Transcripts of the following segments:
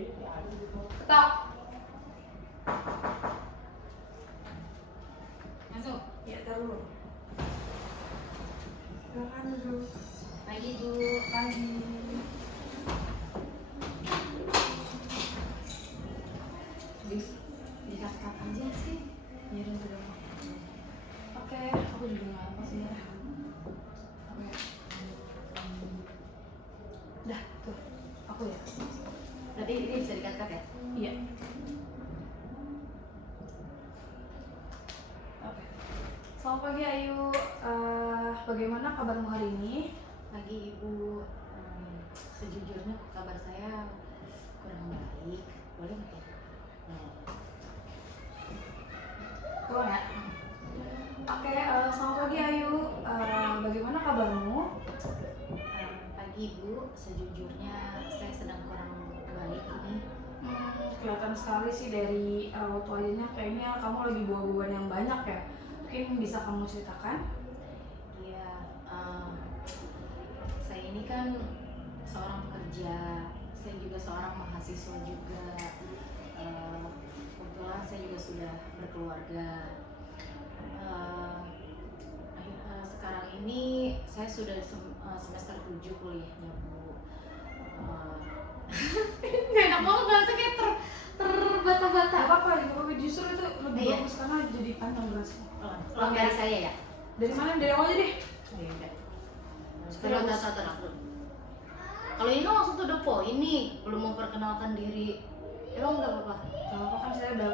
Ketok. Masuk. Ya, taruh. Silakan duduk. Pagi Bu. Pagi. Dikat-kat aja sih. Ya udah. Oke, aku juga nggak apa sih ya. Oke. Dah, tuh. Aku ya. Berarti ini bisa dikat-kat ya? Iya. Oke. Selamat pagi Ayu. Bagaimana kabarmu hari ini? Pagi Ibu. Sejujurnya kabar saya kurang baik. Boleh nggak ya? Pulang ya? Oke, selamat pagi Ayu. Bagaimana kabarmu? Pagi Ibu. Sejujurnya saya sedang kurang baik ini. Kelihatan sekali sih dari raut wajahnya, kayaknya kamu lagi bawa beban yang banyak ya. Mungkin bisa kamu ceritakan? Iya. Saya ini kan seorang pekerja. Saya juga seorang mahasiswa juga. Kebetulan saya juga sudah berkeluarga. Sekarang ini saya sudah semester 7 kuliahnya Bu. Gak enak banget bahasa kayak terbata-bata. Gak apa-apa, justru itu lebih Iya. bagus karena jadi panjang berasnya. Ulang dari saya ya? Dari mana? Dari awal aja deh. Oh iya udah. Sekarang kalau ini kan langsung to the point nih, belum memperkenalkan diri. Emang nggak apa-apa? Gak apa-apa, kan saya udah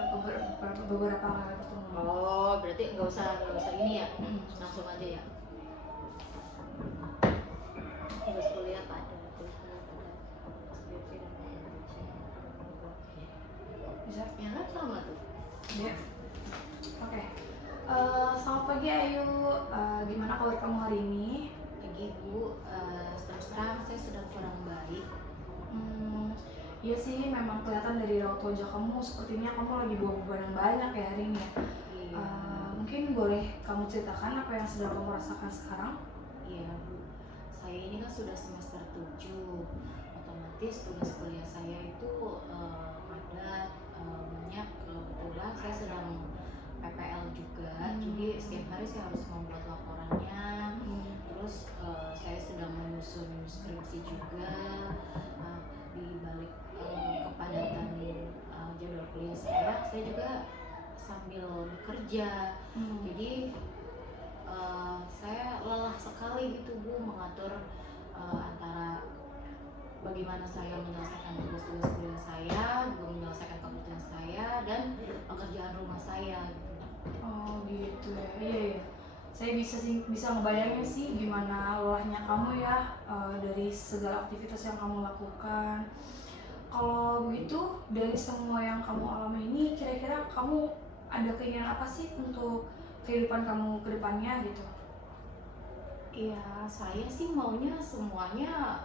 beberapa kali ketemu. Oh, berarti nggak usah ini ya, langsung aja ya. Tugas kuliah pada skripsi dan Bisa? ya kan sama tuh. Iya. Oke. Selamat pagi Ayu. Gimana kabar kamu hari ini? Pagi Bu, terus terang saya sudah kurang baik. Iya sih, memang kelihatan dari raut wajah kamu sepertinya kamu lagi bawa beban yang banyak ya hari ini ya. Iya. Mungkin boleh kamu ceritakan apa yang sedang kamu rasakan sekarang? Iya Bu, saya ini kan sudah semester 7. Otomatis tugas kuliah saya itu ada banyak. Kebetulan saya sedang PPL juga, jadi setiap hari saya harus membuat laporannya. Terus saya sedang menyusun skripsi juga. Di balik kepadatan jadwal kuliah saya juga sambil bekerja. Jadi saya lelah sekali gitu Bu mengatur antara bagaimana saya menyelesaikan tugas-tugas kuliah saya, juga menyelesaikan pekerjaan saya dan pekerjaan rumah saya gitu. Oh gitu ya, iya. Saya bisa ngebayangin sih gimana lelahnya kamu ya dari segala aktivitas yang kamu lakukan. Kalau begitu, dari semua yang kamu alami ini, kira-kira kamu ada keinginan apa sih untuk kehidupan kamu ke depannya gitu? Iya, saya sih maunya semuanya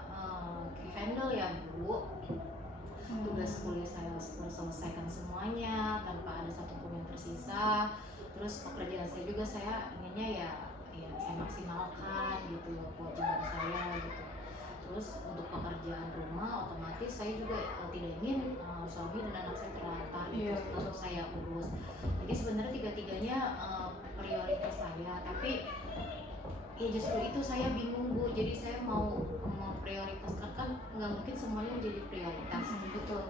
handle ya Bu. Tugas kuliah saya harus selesaikan semuanya tanpa ada satupun yang tersisa. Terus pekerjaan saya juga saya inginnya ya saya maksimalkan gitu kewajiban saya gitu. Terus untuk pekerjaan rumah otomatis saya juga tidak ingin suami dan anak saya terlantar gitu. Langsung saya urus. Jadi sebenarnya tiga-tiganya prioritas saya, tapi ya justru itu saya bingung Bu. Jadi saya mau memprioritaskan, kan nggak mungkin semuanya menjadi prioritas. Betul.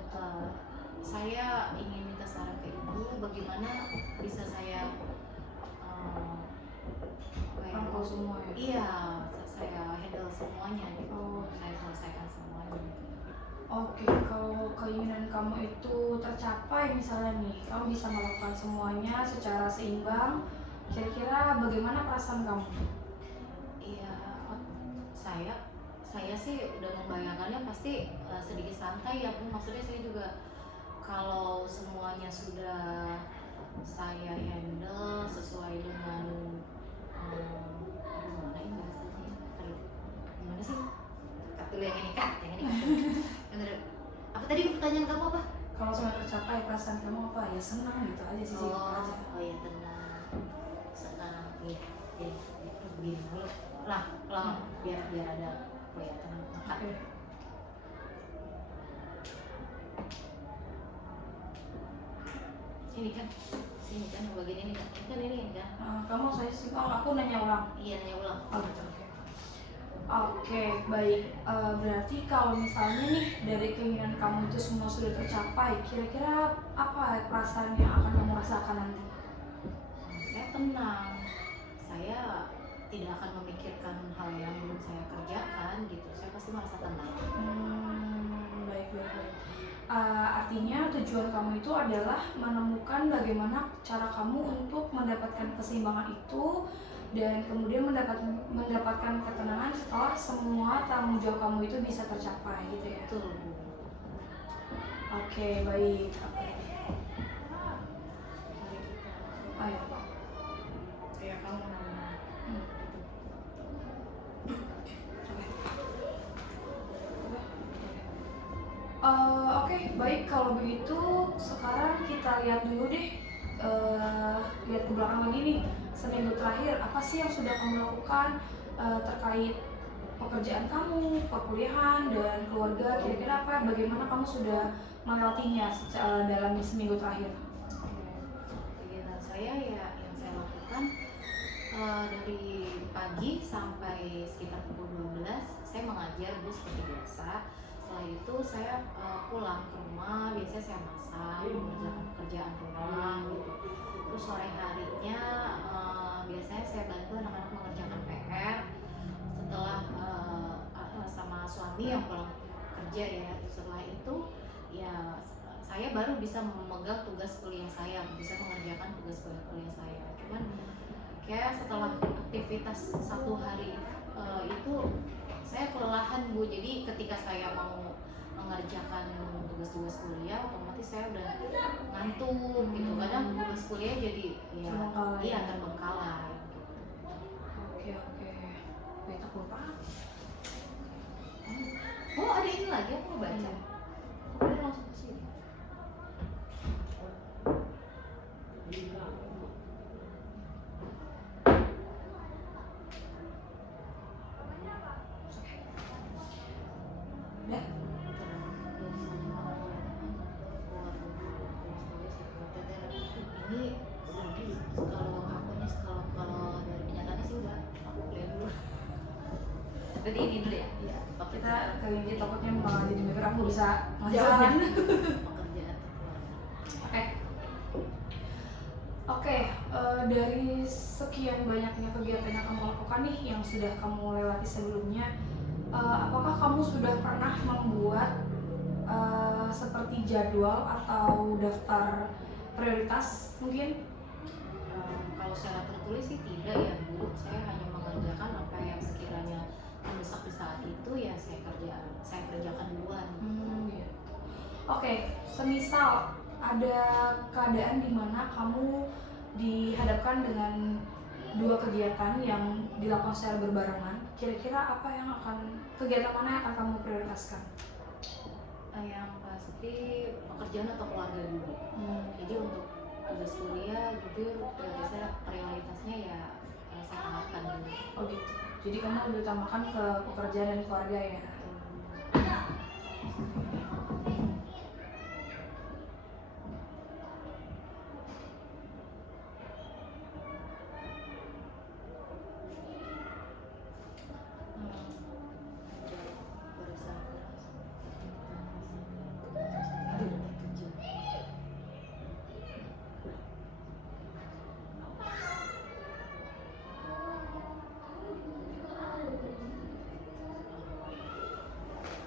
Saya ingin minta saran ke Ibu, bagaimana bisa saya Rangkul semua ya? Iya, saya handle semuanya gitu. Saya selesaikan semuanya. Oke, kalau keinginan kamu itu tercapai misalnya nih, kamu bisa melakukan semuanya secara seimbang, kira-kira bagaimana perasaan kamu? Iya, saya sih udah membayangkannya pasti sedikit santai ya Bu. Maksudnya saya juga kalau semuanya sudah saya handle sesuai dengan gimana ya bahasanya? Gimana sih? Kartu yang ini Kak, yang ini Kak. Apa tadi pertanyaan kamu apa? Kalau sudah tercapai, perasaan kamu apa? Ya senang gitu aja sih, aja. Oh ya tenang. Senang. Iya. Begini dulu. Lah, biar ada kelihatan. Oke. Ini kan, sini kan bagian ini kan, ini kan. Kamu saya sih, aku nanya ulang. Iya, nanya ulang. Oh gitu, oke. Oke, baik. Berarti kalau misalnya nih dari keinginan kamu itu semua sudah tercapai, kira-kira apa perasaan yang akan kamu rasakan nanti? Saya tenang, saya tidak akan memikirkan hal yang belum saya kerjakan gitu, saya pasti merasa tenang. Baik, baik, baik. Artinya tujuan kamu itu adalah menemukan bagaimana cara kamu untuk mendapatkan keseimbangan itu dan kemudian mendapatkan ketenangan setelah semua tanggung jawab kamu itu bisa tercapai gitu ya. Betul, Bu. Oke, baik. Oke. Mari kita, Ayo. ya kamu nanya. Oke, baik, kalau begitu sekarang kita lihat dulu deh, lihat ke belakang lagi nih, seminggu terakhir apa sih yang sudah kamu lakukan terkait pekerjaan kamu, perkuliahan, dan keluarga, kira-kira apa, bagaimana kamu sudah melewatinya dalam seminggu terakhir? Kegiatan saya ya yang saya lakukan dari pagi sampai sekitar pukul 12 saya mengajar, Bu, seperti biasa. Setelah itu saya pulang ke rumah, biasanya saya masak, mengerjakan pekerjaan rumah gitu. Terus sore harinya biasanya saya bantu anak-anak mengerjakan PR. Setelah sama suami yang pulang kerja ya, setelah itu ya saya baru bisa memegang tugas kuliah saya, bisa mengerjakan tugas kuliah saya. Cuman kayak setelah aktivitas satu hari itu saya kelelahan, Bu. Jadi ketika saya mau mengerjakan tugas-tugas kuliah otomatis saya udah ngantuk gitu. Kadang tugas kuliah jadi ya iya terbengkalai gitu. Oke. Baik, aku lupa. Oh, ada ini lagi aku mau baca. Udah langsung ke sini. Ini kalau dari kenyataannya sih udah aku kuliah dulu. Berarti ini dulu ya? Iya. Kita ke ini takutnya malah jadi mikir aku bisa Pekerjaan ngajarin. terkeluar. Oke, dari sekian banyaknya kegiatan yang kamu lakukan nih yang sudah kamu lewati sebelumnya, apakah kamu sudah pernah membuat seperti jadwal atau daftar prioritas mungkin? Kalau secara tertulis sih tidak ya, Bu. Saya hanya mengerjakan apa yang sekiranya mendesak di saat itu ya saya kerjakan duluan. Gitu. Oke, semisal ada keadaan di mana kamu dihadapkan dengan dua kegiatan yang dilakukan secara berbarengan, kira-kira kegiatan mana yang akan kamu prioritaskan? Yang pasti pekerjaan atau keluarga dulu. Jadi untuk tugas kuliah jujur prioritasnya ya saya tawarkan dulu. Oh gitu. Jadi kamu lebih utamakan ke pekerjaan dan keluarga ya?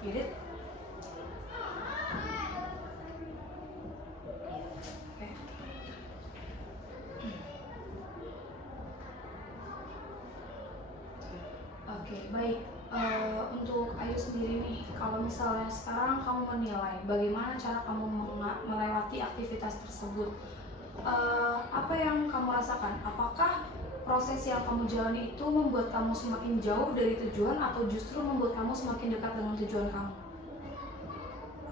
Get it? Oke, baik. Untuk Ayu sendiri nih, kalau misalnya sekarang kamu menilai bagaimana cara kamu melewati aktivitas tersebut, apa yang kamu rasakan? Apakah proses yang kamu jalani itu membuat kamu semakin jauh dari tujuan atau justru membuat kamu semakin dekat dengan tujuan kamu?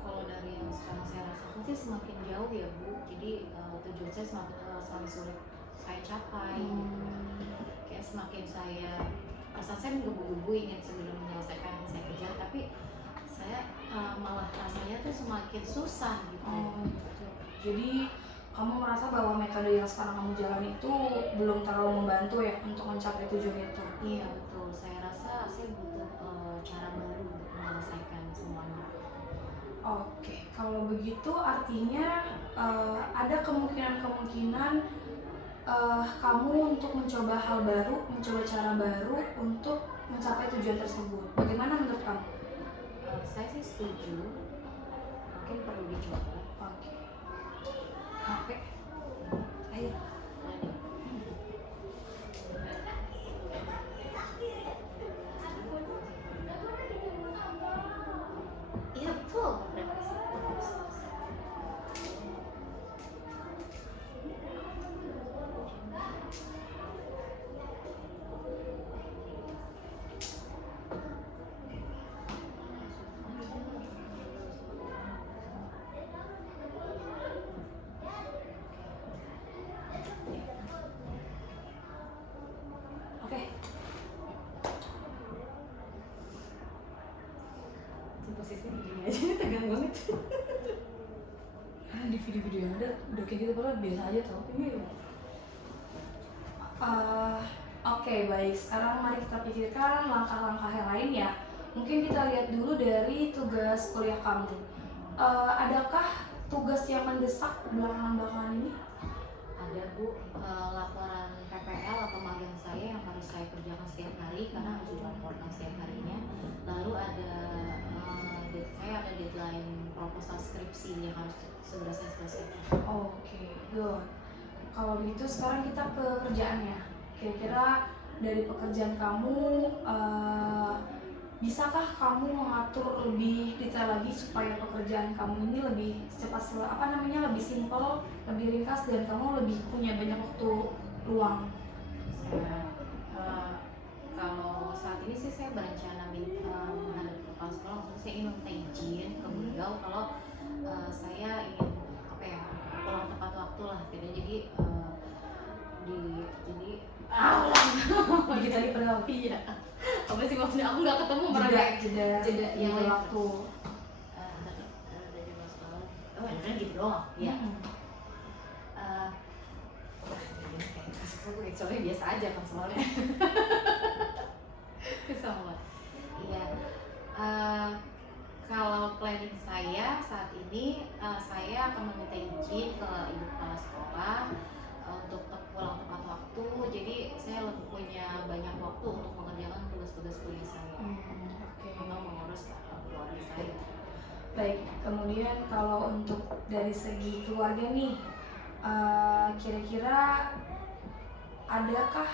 Kalau dari yang sekarang saya rasakan sih semakin jauh ya, Bu. Jadi tujuan saya semakin sulit saya capai. Kayak semakin perasaan saya menggebu-gebu ingin segera menyelesaikan yang saya kejar, tapi saya malah rasanya tuh semakin susah gitu. Gitu. Jadi kamu merasa bahwa metode yang sekarang kamu jalani itu belum terlalu membantu ya untuk mencapai tujuan itu. Iya betul, saya rasa saya butuh cara baru untuk menyelesaikan semuanya. Oke, kalau begitu artinya ada kemungkinan-kemungkinan kamu untuk mencoba hal baru, mencoba cara baru untuk mencapai tujuan tersebut. Bagaimana menurut kamu? Saya sih setuju, mungkin perlu dicoba. Oke. Oke. Ayo. Iya betul. Oke. Posisinya begini aja, tegang banget. Di video-video yang ada udah kayak gitu padahal biasa aja tau. Iya. Oke, baik. Sekarang mari kita pikirkan langkah-langkah yang lain ya. Mungkin kita lihat dulu dari tugas kuliah kamu. Adakah tugas yang mendesak belakangan-belakangan ini? Ada Bu, laporan PPL atau magang saya yang harus saya kerjakan setiap hari karena harus dilaporkan setiap harinya. Lalu ada saya ada deadline proposal skripsi yang harus segera saya selesaikan. Oke, good. Kalau begitu sekarang kita ke kerjaannya. Kira-kira dari pekerjaan kamu, bisakah kamu mengatur lebih detail lagi supaya pekerjaan kamu ini lebih cepat, lebih simpel, lebih ringkas, dan kamu lebih punya banyak waktu luang? Saya kalau saat ini sih saya berencana menghadap kepala sekolah, maksudnya saya ingin minta izin ke beliau kalau saya ingin pulang tepat waktu lah, jadi Dikit lagi padahal. iya. Apa sih maksudnya, aku nggak ketemu mereka jeda yang waktu. Dari sekolah. Oh beneran gitu doang ya. Ini kayak kasih soalnya biasa aja kan soalnya. Kesama. Iya. Kalau planning saya saat ini, saya akan meminta izin ke ibu kepala sekolah untuk pulang tepat waktu. Jadi saya lebih punya banyak waktu untuk mengerjakan tugas-tugas kuliah saya. Oke. Untuk mengurus keluarga saya. Baik. Kemudian kalau untuk dari segi keluarga nih, kira-kira adakah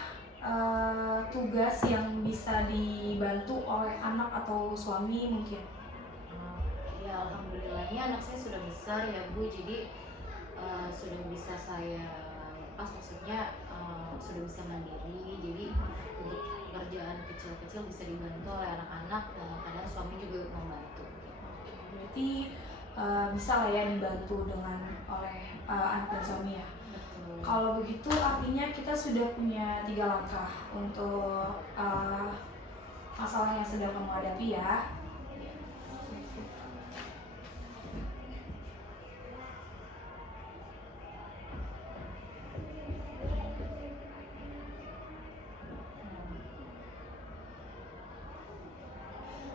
tugas yang bisa dibantu oleh anak atau suami mungkin? Ya alhamdulillahnya anak saya sudah besar ya Bu, jadi sudah bisa saya lepas, maksudnya sudah bisa mandiri, jadi untuk pekerjaan kecil-kecil bisa dibantu oleh anak-anak dan kadang suami juga membantu. Berarti bisa lah ya dibantu oleh anak dan suami ya. Betul. Kalau begitu artinya kita sudah punya 3 langkah untuk masalah yang sedang kamu hadapi ya.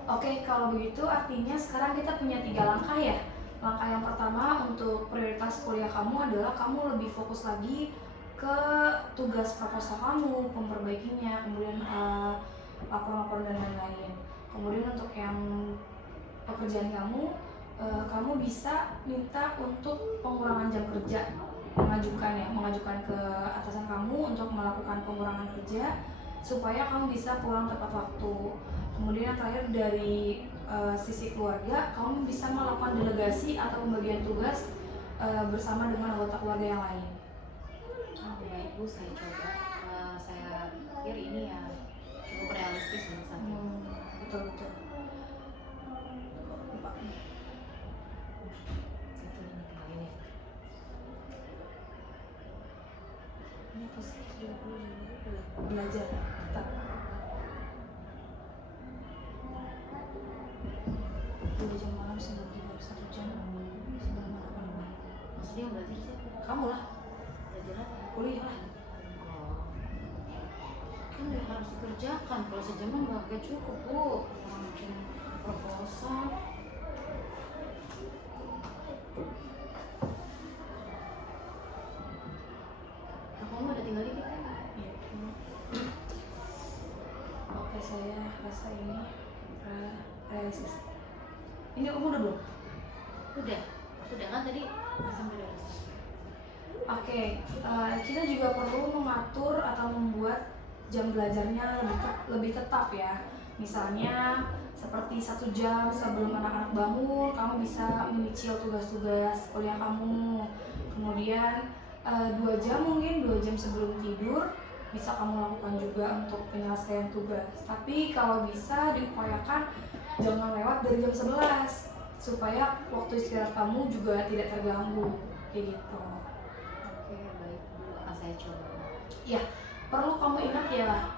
Oke, kalau begitu artinya sekarang kita punya 3 langkah ya. Langkah yang pertama untuk prioritas kuliah kamu adalah kamu lebih fokus lagi ke tugas proposal kamu, memperbaikinya, kemudian laporan-laporan dan lain-lain. Kemudian untuk yang pekerjaan kamu, kamu bisa minta untuk pengurangan jam kerja, mengajukan ke atasan kamu untuk melakukan pengurangan kerja supaya kamu bisa pulang tepat waktu. Kemudian yang terakhir dari sisi keluarga, kamu bisa melakukan delegasi atau pembagian tugas bersama dengan anggota keluarga yang lain. Baik Bu, saya coba. Saya pikir ini ya cukup realistis untuk saat ini. Betul. Ini pasti belajar tetap 2 jam malam sebelum tidur, 1 jam sebelum makan. Sedih yang belajar siapa? Kamu lah, Belajar apa? kuliah lah. Oh, kan ya harus dikerjakan. Kalau sejam mah nggak cukup bu. Orang bikin proposal. Kamu ada tinggal dikit kan? Iya. Oke, saya rasa ini realistis. Ini kamu udah belum? Udah kan tadi sampai 12. Oke, kita juga perlu mengatur atau membuat jam belajarnya lebih tetap ya. Misalnya seperti 1 jam sebelum anak-anak bangun, kamu bisa menyicil tugas-tugas kuliah kamu. Kemudian 2 jam mungkin 2 jam sebelum tidur bisa kamu lakukan juga untuk penyelesaian tugas. Tapi kalau bisa diupayakan jangan lewat dari jam 11 supaya waktu istirahat kamu juga tidak terganggu kayak gitu. Oke, baik bu, akan saya coba. Ya, perlu kamu ingat ya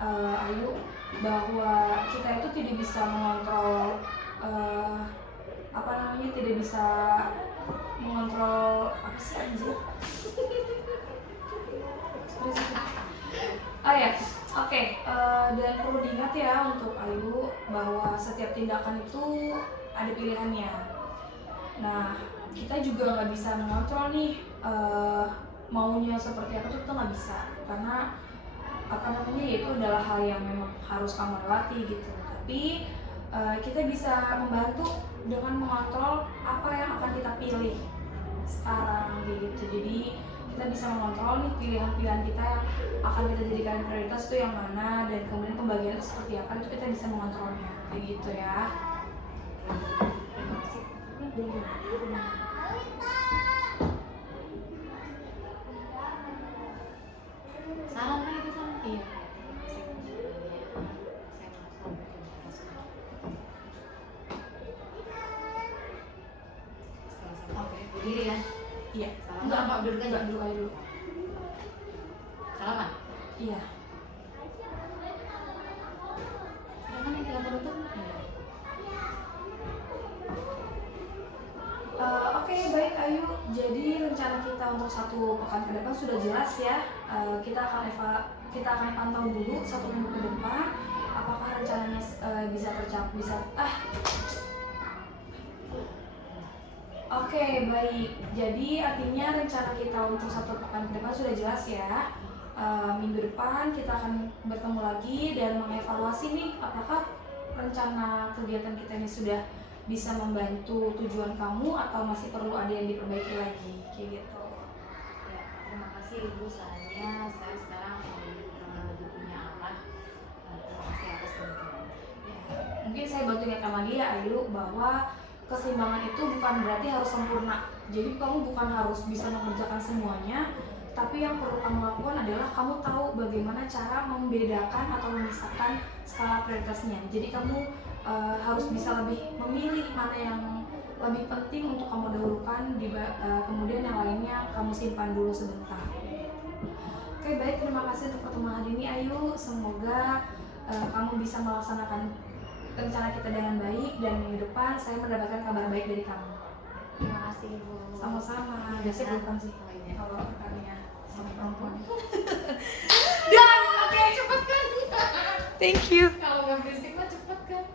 Ayu, bahwa kita itu tidak bisa mengontrol tidak bisa mengontrol apa sih anjir? Oh ya, oke. Dan perlu diingat ya untuk Ayu bahwa setiap tindakan itu ada pilihannya. Nah, kita juga nggak bisa mengontrol nih maunya seperti apa tuh kita nggak bisa, karena itu adalah hal yang memang harus kamu lewati gitu. Tapi kita bisa membantu dengan mengontrol apa yang akan kita pilih sekarang gitu. Jadi kita bisa mengontrol nih pilihan-pilihan kita yang akan kita jadikan prioritas itu yang mana, dan kemudian pembagian itu seperti apa, itu kita bisa mengontrolnya kayak gitu ya. Terima kasih. Saran lah itu kan? Iya. Oke, berdiri kan? Iya. Salaman. Duduk aja dulu. Salaman. Iya. Ya kan yang tinggal menutup? Iya. Oke, baik Ayu. Jadi rencana kita untuk 1 pekan ke depan sudah jelas ya. Kita akan pantau dulu 1 minggu ke depan apakah rencananya bisa tercapai. Oke, baik. Jadi artinya rencana kita untuk 1 pekan ke depan sudah jelas ya. Minggu depan kita akan bertemu lagi dan mengevaluasi nih apakah rencana kegiatan kita ini sudah bisa membantu tujuan kamu atau masih perlu ada yang diperbaiki lagi kayak gitu. Ya, terima kasih Ibu sarannya. Saya sekarang lebih punya arah. Terima kasih atas bantuan. Ya, mungkin saya bantu ingatkan lagi ya Ayu bahwa keseimbangan itu bukan berarti harus sempurna. Jadi kamu bukan harus bisa mengerjakan semuanya, tapi yang perlu kamu lakukan adalah kamu tahu bagaimana cara membedakan atau memisahkan skala prioritasnya. Jadi kamu harus bisa lebih memilih mana yang lebih penting untuk kamu dahulukan, kemudian yang lainnya kamu simpan dulu sebentar. Oke, baik, terima kasih untuk pertemuan hari ini Ayu. Semoga kamu bisa melaksanakan rencana kita dengan baik, dan minggu depan saya mendapatkan kabar baik dari kamu. Terima kasih Ibu. Sama-sama. Biasanya bukan sih kalau rekannya sama perempuan. Dan oke, cepet kan? Thank you. Kalau nggak berisik mah cepet kan?